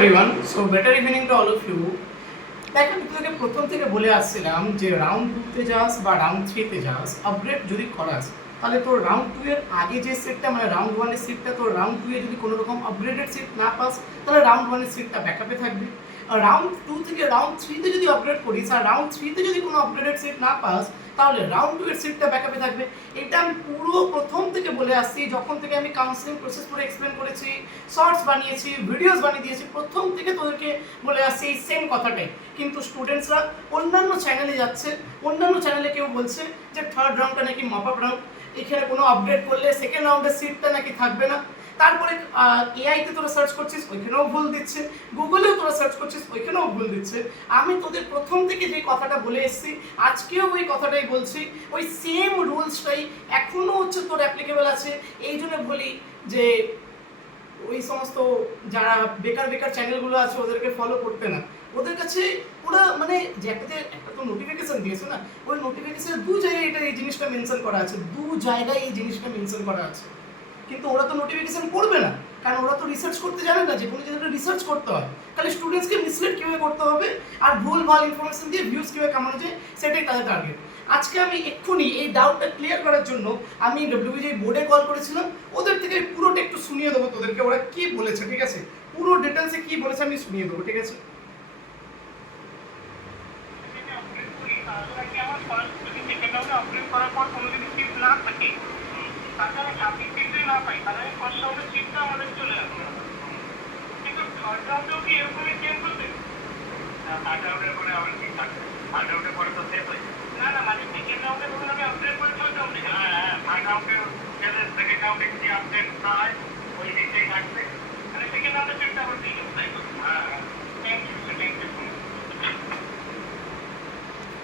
everyone. So better evening to all of you. দেখো আমি তোকে প্রথম থেকে বলে আসছিলাম যে রাউন্ড 2 তে যাস বা রাউন্ড 3 তে যাস আপগ্রেড যদি করাস তাহলে তোর রাউন্ড 2 এর আগে যে সিটটা মানে রাউন্ড 1 এর সিটটা তোর রাউন্ড 2 এ যদি কোনো রকম আপগ্রেডেড সিট না পাস তাহলে রাউন্ড 1 এর সিটটা ব্যাকআপে থাকবে। আর রাউন্ড 2 থেকে রাউন্ড 3 তে যদি আপগ্রেড করিস আর রাউন্ড 3 তে যদি কোনো আপগ্রেডেড সিট না পাস তাহলে রাউন্ড 2 এর সিটটা ব্যাকআপে থাকবে। এটা আমি পুরো প্রথম থেকে বলে আসছি, যখন থেকে আমি কাউন্সেলিং প্রসেস পুরো এক্সপ্লেন করেছি, শর্টস বানিয়েছি, ভিডিওস বানিয়ে দিয়েছি, প্রথম থেকে তোদেরকে বলে আসছি এই সেম কথাটাই। কিন্তু স্টুডেন্টসরা অন্যান্য চ্যানেলে যাচ্ছে, অন্যান্য চ্যানেলে কেউ বলছে যে থার্ড রাউন্ডটা নাকি মপ আপ রাউন্ড, এখানে কোনো আপডেট করলে সেকেন্ড রাউন্ডের সিটটা নাকি থাকবে না। তারপরে এআইতে তোরা সার্চ করছিস ওইখানেও ভুল দিচ্ছে, গুগলেও তোরা সার্চ করছিস ওইখানেও ভুল দিচ্ছে। আমি তোদের প্রথম থেকে যে কথাটা বলে এসেছি আজকেও ওই কথাটাই বলছি, ওই সেম রুলসটাই এখনও হচ্ছে তোর অ্যাপ্লিকেবল আছে। এই জন্য বলি যে ওই সমস্ত যারা বেকার বেকার চ্যানেলগুলো আছে ওদেরকে ফলো করতে না। ওদের কাছে ওরা মানে যে একটা তো নোটিফিকেশন দিয়েছে না, ওই নোটিফিকেশনে দু জায়গায় এটা এই জিনিসটা মেনশন করা আছে, দু জায়গায় এই জিনিসটা মেনশন করা আছে, কিন্তু ওরা তো নোটিফিকেশন করবে না, কারণ ওরা তো রিসার্চ করতে জানে না যে কোনো জিনিসটা রিসার্চ করতে হয়। তাহলে স্টুডেন্টসকে মিসলিড কীভাবে করতে হবে আর ভুল ভাল ইনফরমেশন দিয়ে ভিউজ কীভাবে কামানো যায় সেটাই তাদের টার্গেট। আজকে আমি এক্ষুনি এই ডাউটটা ক্লিয়ার করার জন্য আমি ডব্লিউবিজি বোর্ডে কল করেছিলাম, ওদের থেকে পুরোটা একটু শুনিয়ে দেবো তোদেরকে ওরা কি বলেছে, ঠিক আছে? পুরো ডিটেলসে কি বলেছে আমি শুনিয়ে দেবো, ঠিক আছে?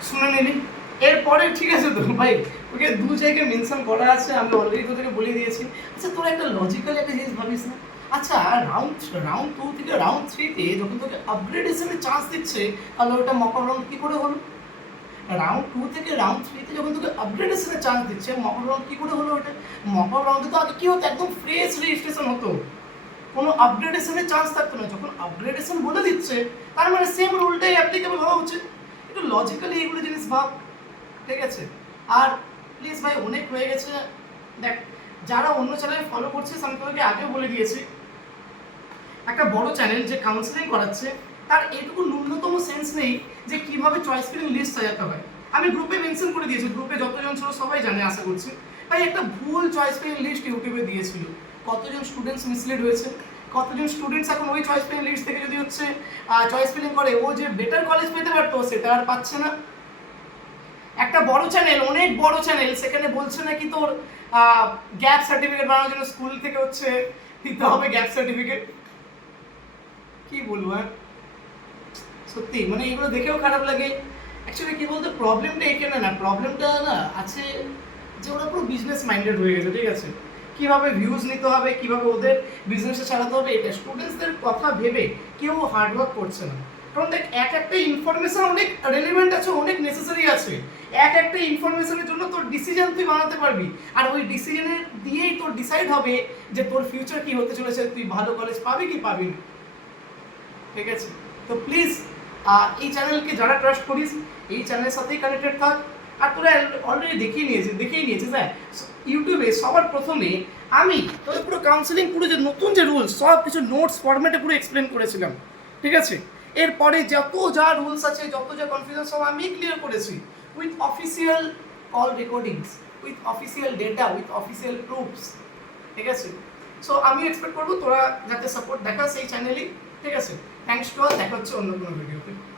শুনে নিলি এরপরে, ঠিক আছে তো ভাই, ওকে দু জায়গায় মেনশন করা আছে, আমি অলরেডি তোদেরকে বলে দিয়েছি। আচ্ছা তোরা একটা লজিক্যাল একটা জিনিস ভাবিস না, আচ্ছা রাউন্ড 2 থেকে রাউন্ড 3 তে যখন তোকে আপগ্রেডেশনের চান্স দিচ্ছে তাহলে ওটা মক আপ রাউন্ড কী করে হলো? রাউন্ড 2 থেকে রাউন্ড 3 তে যখন তোকে আপগ্রেডেশনের চান্স দিচ্ছে মক আপ রাউন্ড কী করে হলো? ওটা মক আপ রাউন্ডে তো আগে কী হতো, একদম ফ্রেশ রেজিস্ট্রেশন হতো, কোনো আপগ্রেডেশনের চান্স থাকতো না। যখন আপগ্রেডেশন বলে দিচ্ছে তার মানে সেম রুলটাই অ্যাপ্লিকেবল হওয়া উচিত। একটু লজিক্যালি এইগুলো জিনিস ভাব, ঠিক আছে? আর প্লিজ ভাই অনেক হয়ে গেছে, দেখ যারা অন্য চ্যানেল ফলো করছিস আমি তোদেরকে আগেও বলে দিয়েছি, একটা বড় চ্যানেল যে কাউন্সেলিং করাচ্ছে তার এইটুকু ন্যূনতম সেন্স নেই যে কীভাবে চয়েস ফিলিং লিস্ট সাজাতে হয়। আমি গ্রুপে মেনশন করে দিয়েছি, গ্রুপে যতজন ছিল সবাই জানে আশা করছি। ভাই একটা ভুল চয়েস ফিলিং লিস্ট ইউটিউবে দিয়েছিল, কতজন স্টুডেন্টস মিসলিড হয়েছে, কতজন স্টুডেন্টস এখন ওই চয়েস ফিলিং লিস্ট থেকে যদি হচ্ছে চয়েস ফিলিং করে ও যে বেটার কলেজ পেতে পারতো সেটা আর পাচ্ছে না। একটা বড় চ্যানেল, অনেক বড় চ্যানেল, সেখানে বলছে নাকি তোর গ্যাপ সার্টিফিকেট বানানোর জন্য স্কুল থেকে হচ্ছে দিতে হবে গ্যাপ সার্টিফিকেট। কি বলবো আর সত্যি মানে এগুলো দেখেও খারাপ লাগে। অ্যাকচুয়ালি কি বলতো প্রবলেমটা এখানে না, প্রবলেমটা না আছে যে ওরা পুরো বিজনেস মাইন্ডেড হয়ে গেছে, ঠিক আছে? কীভাবে ভিউজ নিতে হবে, কীভাবে ওদের বিজনেসটা চালাতে হবে, এটা স্টুডেন্টসদের কথা ভেবে কেউ হার্ডওয়ার্ক করছে না। কারণ দেখ এক একটা ইনফরমেশন অনেক রেলিভেন্ট আছে, অনেক নেসেসারি আছে, এক একটা ইনফরমেশনের জন্য তোর ডিসিশন তুই বানাতে পারবি, আর ওই ডিসিশনের দিয়েই তোর ডিসাইড হবে যে তোর ফিউচার কি হতে চলেছে, তুই ভালো কলেজ পাবি কি পাবি না, ঠিক আছে? তো প্লিজ এই চ্যানেলকে যারা ট্রাস্ট করিস এই চ্যানেলের সাথেই কানেক্টেড থাক। আর তোরা অলরেডি দেখেই নিয়েছিস হ্যাঁ, ইউটিউবে সবার প্রথমে আমি তোদের পুরো কাউন্সেলিং পুরো যে নতুন যে রুলস সব কিছু নোটস ফরম্যাটে পুরো এক্সপ্লেন করেছিলাম, ঠিক আছে? এরপরে যত যা রুলস আছে, যত যা কনফিউশন সব আমি ক্লিয়ার করেছি with official call recordings, with official data, with official proofs, ঠিক আছে? সো আমি এক্সপেক্ট করবো তোরা যাতে সাপোর্ট দেখাস এই চ্যানেলেই, ঠিক আছে? থ্যাংকস টু অল, দেখা হচ্ছে অন্য কোনো ভিডিওতে।